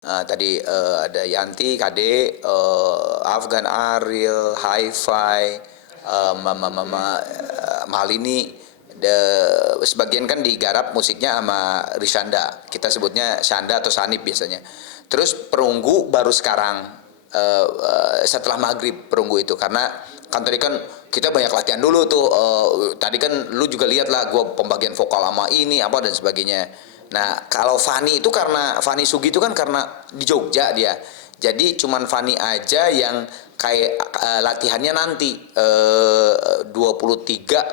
Tadi ada Yanti, Kade, Afgan Ariel, Hi-Fi, Mama Mama Malini. Sebagian kan digarap musiknya sama Risanda. Kita sebutnya Shanda atau Sanip biasanya. Terus perunggu baru sekarang setelah maghrib perunggu itu, karena kan tadi kan kita banyak latihan dulu tuh. Tadi kan lu juga lihat lah, gue pembagian vokal sama ini apa dan sebagainya. Nah, kalau Fani itu karena Fani Sugi itu kan karena di Jogja dia. Jadi cuman Fani aja yang kayak latihannya nanti 23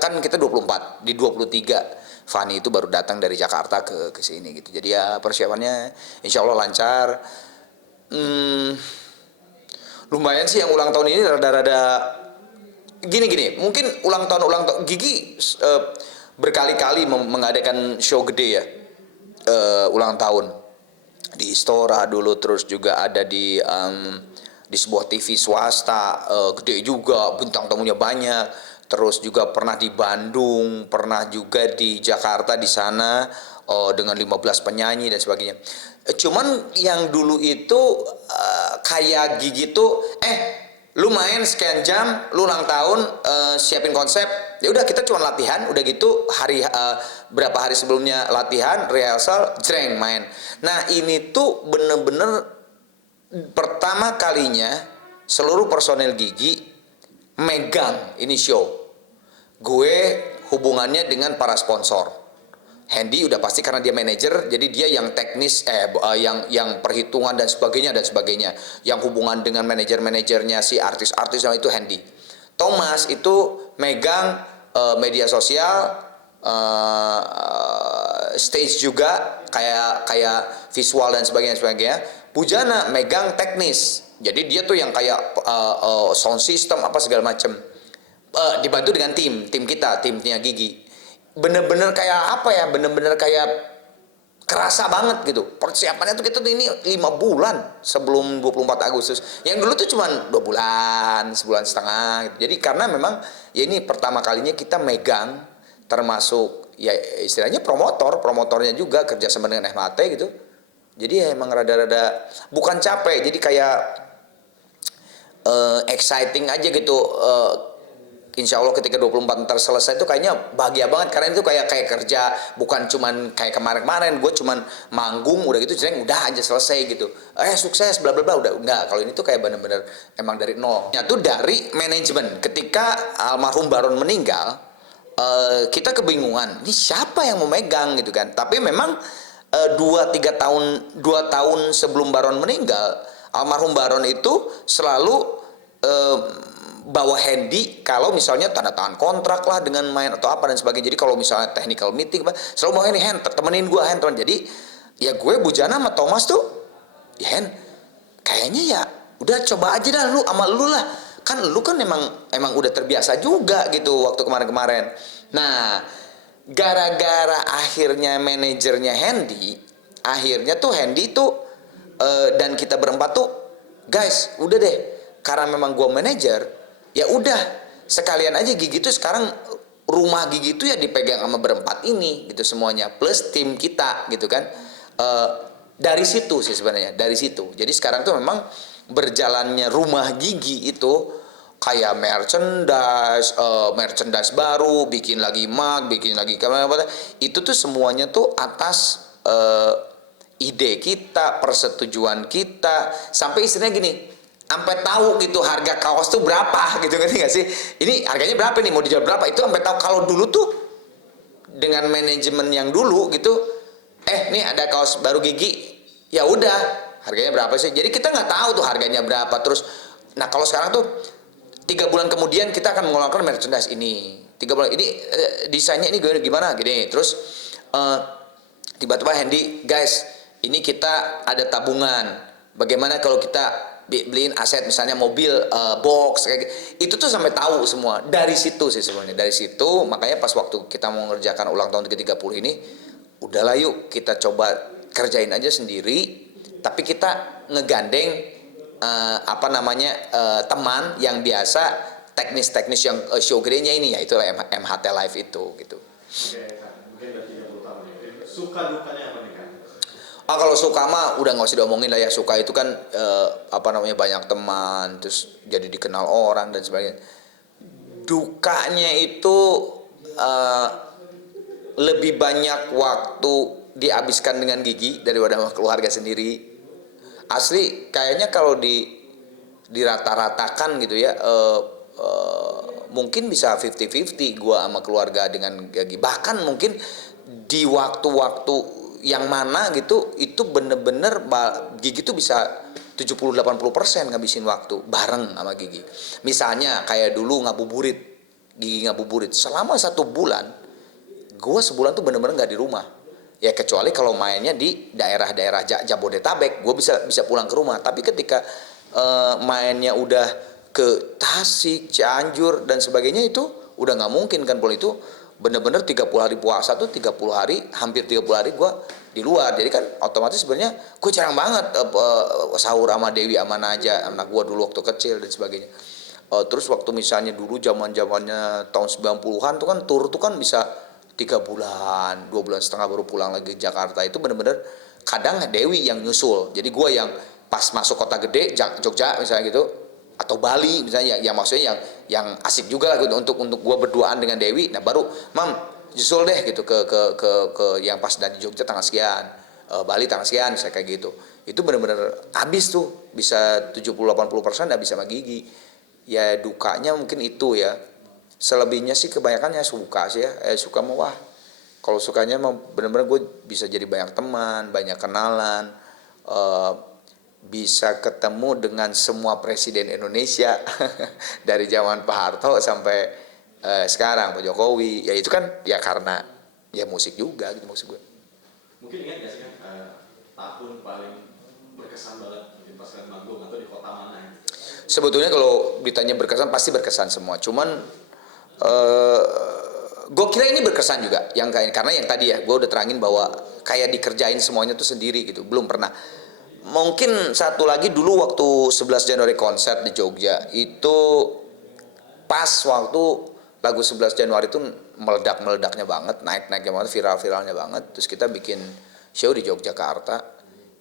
kan kita 24. Di 23 Fani itu baru datang dari Jakarta ke sini gitu. Jadi ya persiapannya insya Allah lancar. Hmm, Lumayan sih yang ulang tahun ini rada-rada gini-gini. Mungkin ulang tahun Gigi berkali-kali mengadakan show gede ya, ulang tahun di Istora dulu, terus juga ada di sebuah TV swasta gede juga, bintang tamunya banyak. Terus juga pernah di Bandung, pernah juga di Jakarta di sana dengan 15 penyanyi dan sebagainya. Cuman yang dulu itu kayak Gigi tuh lu main sekian jam, lu ulang tahun, siapin konsep, ya udah kita cuma latihan, udah gitu berapa hari sebelumnya latihan, rehearsal, jreng main. Nah ini tuh bener-bener pertama kalinya seluruh personel Gigi megang ini show. Gue hubungannya dengan para sponsor. Hendy udah pasti karena dia manajer, jadi dia yang teknis, yang perhitungan dan sebagainya. Yang hubungan dengan manajer-manajernya si artis-artis yang itu Hendy. Thomas itu megang media sosial, stage juga, kayak visual dan sebagainya. Pujana megang teknis, jadi dia tuh yang kayak sound system apa segala macem. Dibantu dengan tim kita, timnya Gigi. Bener-bener kayak apa ya, bener-bener kayak kerasa banget gitu. Persiapannya tuh kita tuh ini 5 bulan sebelum 24 Agustus. Yang dulu tuh cuman 2 bulan, sebulan setengah gitu. Jadi karena memang ya ini pertama kalinya kita megang, termasuk ya istilahnya promotornya juga kerjasama dengan FHT gitu. Jadi ya emang rada-rada bukan capek, jadi kayak exciting aja gitu. Insya Allah ketika 24 ntar selesai itu kayaknya bahagia banget, karena itu kayak kerja, bukan cuman kayak kemarin-kemarin gue cuman manggung udah gitu jeng udah aja selesai gitu, sukses bla bla bla udah enggak. Kalau ini tuh kayak bener-bener emang dari nol. Itu dari manajemen ketika almarhum Baron meninggal, kita kebingungan ini siapa yang mau megang gitu kan. Tapi memang 2 tahun sebelum Baron meninggal, almarhum Baron itu selalu bawa Hendy kalau misalnya tanda tangan kontrak lah dengan main atau apa dan sebagainya. Jadi kalau misalnya technical meeting selalu bawa ini, Hen temenin gue Hen. Jadi ya gue Bujana sama Thomas tuh ya Hen kayaknya ya udah coba aja dah lu sama lu lah, kan lu kan emang udah terbiasa juga gitu waktu kemarin-kemarin. Nah gara-gara akhirnya manajernya Hendy, akhirnya tuh Hendy tuh dan kita berempat tuh guys udah deh, karena memang gue manajer ya udah sekalian aja Gigi tuh sekarang rumah Gigi tuh ya dipegang sama berempat ini gitu semuanya plus tim kita gitu kan. Dari situ sih sebenarnya, dari situ. Jadi sekarang tuh memang berjalannya rumah Gigi itu kayak merchandise baru, bikin lagi mug, bikin lagi apa, itu tuh semuanya tuh atas ide kita, persetujuan kita, sampai istilahnya gini, sampai tahu gitu harga kaos tuh berapa gitu, ngerti nggak sih? Ini harganya berapa nih, mau dijual berapa, itu sampai tahu. Kalau dulu tuh dengan manajemen yang dulu gitu, nih ada kaos baru Gigi, ya udah harganya berapa sih, jadi kita nggak tahu tuh harganya berapa. Terus nah kalau sekarang tuh 3 bulan kemudian kita akan mengeluarkan merchandise ini, 3 bulan ini desainnya ini gimana gini. Terus tiba-tiba Hendy, guys ini kita ada tabungan, bagaimana kalau kita beliin aset misalnya mobil, box kayak gitu. Itu tuh sampai tahu semua dari situ sih sebenarnya. Dari situ makanya pas waktu kita mau mengerjakan ulang tahun ke-30 ini, udahlah yuk kita coba kerjain aja sendiri, tapi kita ngegandeng teman yang biasa teknis-teknis yang show gedenya ini, yaitu MHT Live itu gitu. Oke, Kak. Mungkin udah 30 tahun ya. Suka dukanya apa nih, Kak? Kalau suka mah udah nggak usah diomongin lah ya. Suka itu kan apa namanya, banyak teman, terus jadi dikenal orang dan sebagainya. Dukanya itu eh, lebih banyak waktu dihabiskan dengan gigi daripada sama keluarga sendiri. Asli kayaknya kalau dirata-ratakan gitu ya, mungkin bisa 50-50 gua sama keluarga dengan gigi. Bahkan mungkin di waktu-waktu yang mana gitu, itu bener-bener gigi tuh bisa 70-80% ngabisin waktu bareng sama gigi. Misalnya kayak dulu ngabuburit, gigi ngabuburit selama 1 bulan, gue sebulan tuh bener-bener nggak di rumah. Ya kecuali kalau mainnya di daerah-daerah Jabodetabek, gue bisa bisa pulang ke rumah. Tapi ketika mainnya udah ke Tasik, Cianjur dan sebagainya, itu udah nggak mungkin kan. Pol itu bener-bener 30 hari puasa tuh 30 hari, hampir 30 hari gue di luar. Jadi kan otomatis sebenarnya gue jarang banget sahur sama Dewi sama Naja, anak gue dulu waktu kecil dan sebagainya. Terus waktu misalnya dulu zaman-zamannya tahun 90-an tuh kan tur tuh kan bisa 3 bulan, 2 bulan setengah baru pulang lagi ke Jakarta. Itu bener-bener kadang Dewi yang nyusul. Jadi gue yang pas masuk kota gede, Jogja misalnya gitu, atau Bali misalnya, yang maksudnya yang asik juga lah gitu, untuk gue berduaan dengan Dewi. Nah baru mam nyusul deh gitu ke yang pas dari Jogja tanggal sekian, Bali tanggal sekian, misalnya kayak gitu. Itu bener-bener habis tuh, bisa 70-80% habis sama gigi. Ya dukanya mungkin itu ya. Selebihnya sih kebanyakan ya suka sih ya. Suka mah wah, kalau sukanya mah bener-bener gue bisa jadi banyak teman, banyak kenalan, eh, bisa ketemu dengan semua presiden Indonesia dari zaman Pak Harto sampai sekarang Pak Jokowi. Ya itu kan ya karena ya musik juga gitu, maksud gue. Mungkin ingat gak sih kan tahun paling berkesan banget mungkin pas kalian manggung atau di kota mana gitu? Sebetulnya kalau ditanya berkesan, pasti berkesan semua. Cuman eh gue kira ini berkesan juga yang kayak, karena yang tadi ya gue udah terangin bahwa kayak dikerjain semuanya tuh sendiri gitu, belum pernah. Mungkin satu lagi dulu waktu 11 Januari konser di Jogja itu, pas waktu lagu 11 Januari itu meledak-meledaknya banget, naik-naiknya banget, viral-viralnya banget. Terus kita bikin show di Yogyakarta.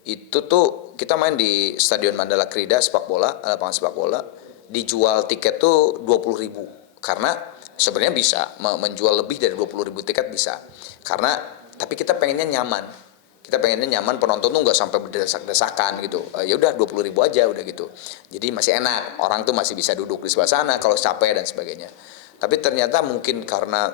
Itu tuh kita main di Stadion Mandala Krida, sepak bola, lapangan sepak bola. Dijual tiket tuh 20.000. Karena sebenarnya bisa menjual lebih dari 20.000 tiket bisa. Karena tapi kita pengennya nyaman. Kita pengennya nyaman, penonton tuh nggak sampai berdesak-desakan gitu. Ya udah 20.000 aja udah gitu. Jadi masih enak, orang tuh masih bisa duduk di sebelah sana kalau capek dan sebagainya. Tapi ternyata mungkin karena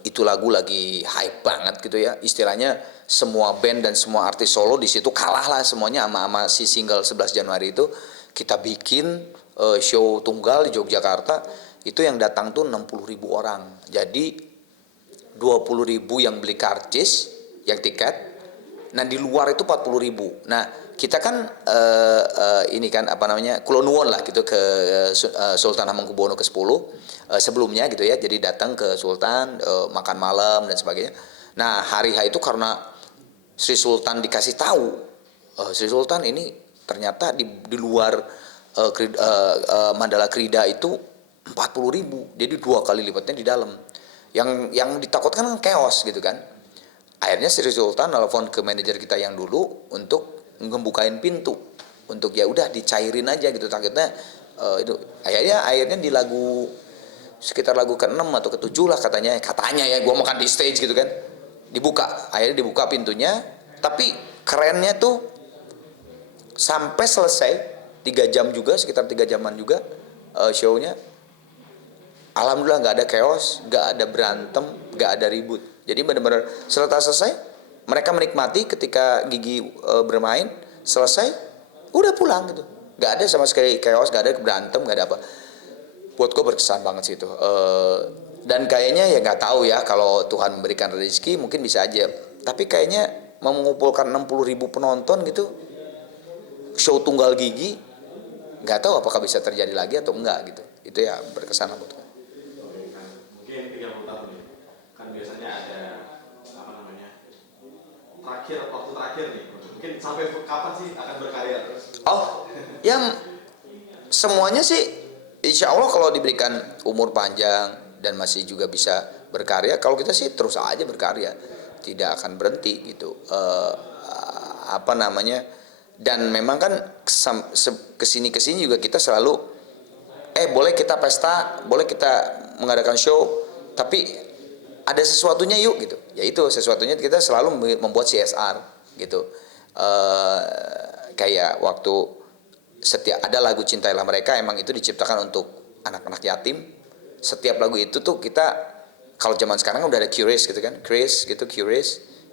itu lagu lagi hype banget gitu ya, istilahnya semua band dan semua artis solo di situ kalah lah semuanya sama si single 11 Januari itu. Kita bikin show tunggal di Yogyakarta, itu yang datang tuh 60.000 orang. Jadi 20.000 yang beli karcis, yang tiket. Nah di luar itu 40.000. Nah kita kan ini kan apa namanya, kulonuwon lah gitu ke Sultan Hamengkubuwono ke-10 sebelumnya gitu ya. Jadi datang ke Sultan, makan malam dan sebagainya. Nah hari H itu karena Sri Sultan dikasih tahu, Sri Sultan ini ternyata di luar Mandala Krida itu 40.000. Jadi 2 kali lipatnya di dalam. Yang ditakutkan kan chaos gitu kan. Akhirnya Sri Sultan nelfon ke manajer kita yang dulu untuk ngebukain pintu, untuk ya udah dicairin aja gitu, takutnya itu akhirnya di lagu sekitar lagu ke-6 atau ke-7 lah katanya ya, gue makan di stage gitu kan, akhirnya dibuka pintunya. Tapi kerennya tuh sampai selesai 3 jam juga, sekitar 3 jaman juga show-nya. Alhamdulillah nggak ada chaos, nggak ada berantem, nggak ada ribut. Jadi benar-benar setelah selesai, mereka menikmati ketika Gigi bermain, selesai, udah pulang gitu. Nggak ada sama sekali chaos, nggak ada berantem, nggak ada apa. Buat gue berkesan banget sih itu. Dan kayaknya ya nggak tahu ya, kalau Tuhan memberikan rezeki mungkin bisa aja. Tapi kayaknya mengumpulkan 60.000 penonton gitu, show tunggal Gigi, nggak tahu apakah bisa terjadi lagi atau enggak gitu. Itu ya berkesan buat gue. Oke, kan mungkin 30 tahun nih. Kan biasanya ada apa namanya? Waktu terakhir nih. Mungkin sampai kapan sih akan berkarya terus? Oh, yang semuanya sih insya Allah kalau diberikan umur panjang dan masih juga bisa berkarya, kalau kita sih terus aja berkarya, tidak akan berhenti gitu. apa namanya, dan memang kan kesini juga kita selalu boleh kita pesta, boleh kita mengadakan show, tapi ada sesuatunya yuk gitu. Yaitu sesuatunya kita selalu membuat CSR gitu. Kayak waktu setiap ada lagu Cintailah Mereka, emang itu diciptakan untuk anak-anak yatim. Setiap lagu itu tuh kita, kalau zaman sekarang udah ada Curious gitu kan, Curious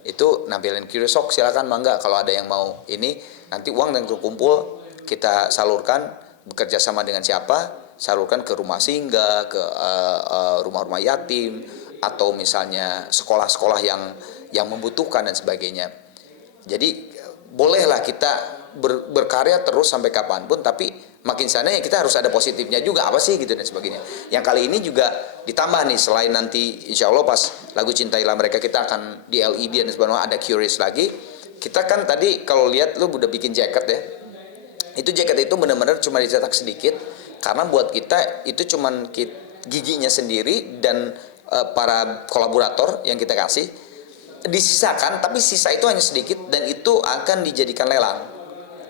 itu nampilin Curious, sok silakan mangga, kalau ada yang mau ini, nanti uang yang terkumpul kita salurkan, bekerja sama dengan siapa, salurkan ke rumah singgah, ke rumah-rumah yatim, atau misalnya sekolah-sekolah yang membutuhkan dan sebagainya. Jadi bolehlah kita berkarya terus sampai kapanpun, tapi makin sana ya kita harus ada positifnya juga, apa sih gitu dan sebagainya. Yang kali ini juga ditambah nih, selain nanti insya Allah pas lagu Cintailah Mereka kita akan di LED dan sebagainya, ada Curious lagi. Kita kan tadi kalau lihat lu udah bikin jaket ya, itu jaket itu benar-benar cuma dicetak sedikit, karena buat kita itu cuman giginya sendiri dan para kolaborator yang kita kasih disisakan, tapi sisa itu hanya sedikit dan itu akan dijadikan lelang.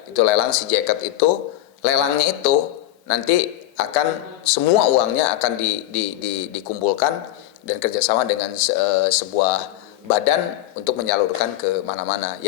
Itu lelang si jaket itu, lelangnya itu nanti akan semua uangnya akan dikumpulkan dan kerjasama dengan sebuah badan untuk menyalurkan ke mana-mana.